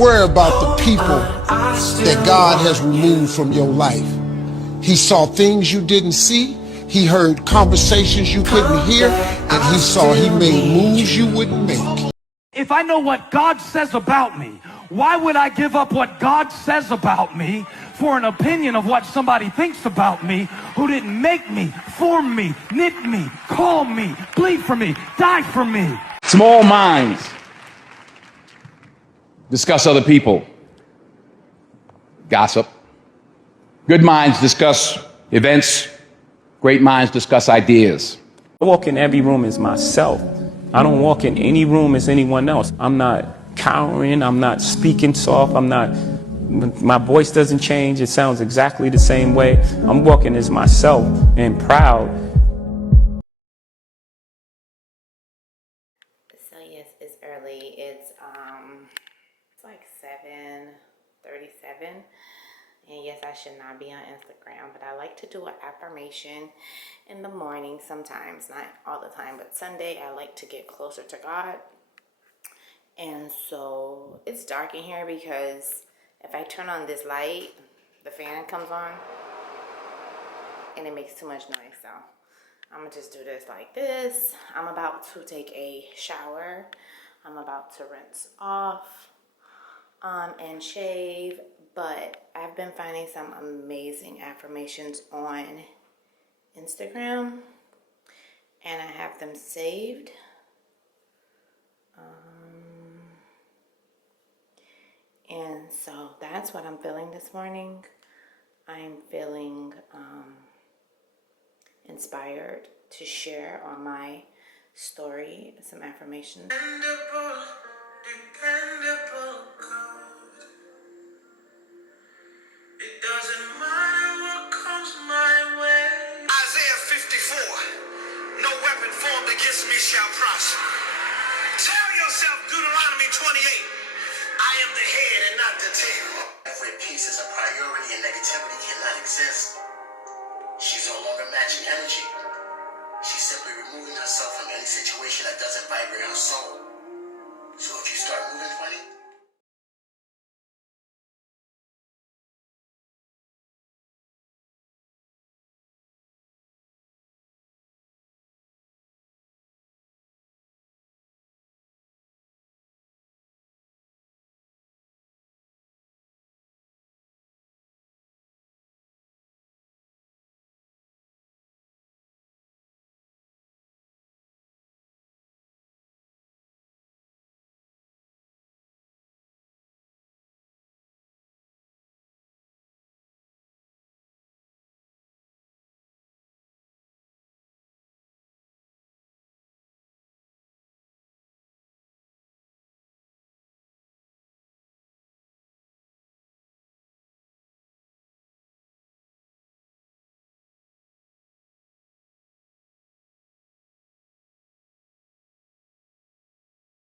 worry about the people that God has removed from your life. He saw things you didn't see. He heard conversations you couldn't hear. And he made moves you wouldn't make. If I know what God says about me, why would I give up what God says about me for an opinion of what somebody thinks about me who didn't make me, form me, knit me, call me, bleed for me, die for me? Small minds discuss other people, gossip. Good minds discuss events. Great minds discuss ideas. I walk in every room as myself. I don't walk in any room as anyone else. I'm not cowering. I'm not speaking soft. My voice doesn't change. It sounds exactly the same way. I'm walking as myself and proud. So yes, it's early. It's like 7:37. And yes, I should not be on Instagram, but I like to do an affirmation in the morning sometimes, not all the time, but Sunday I like to get closer to God. And so it's dark in here because if I turn on this light, the fan comes on and it makes too much noise. So I'm gonna just do this like this. I'm about to take a shower. I'm about to rinse off and shave, but I've been finding some amazing affirmations on Instagram and I have them saved. And so that's what I'm feeling this morning. I'm feeling inspired to share on my story some affirmations. Dependable God. It doesn't matter what comes my way. Isaiah 54. No weapon formed against me shall prosper. Tell yourself Deuteronomy 28. I am the head and not the tail. Every piece is a priority and negativity cannot exist. She's no longer matching energy. She's simply removing herself from any situation that doesn't vibrate her soul. So if you start moving funny,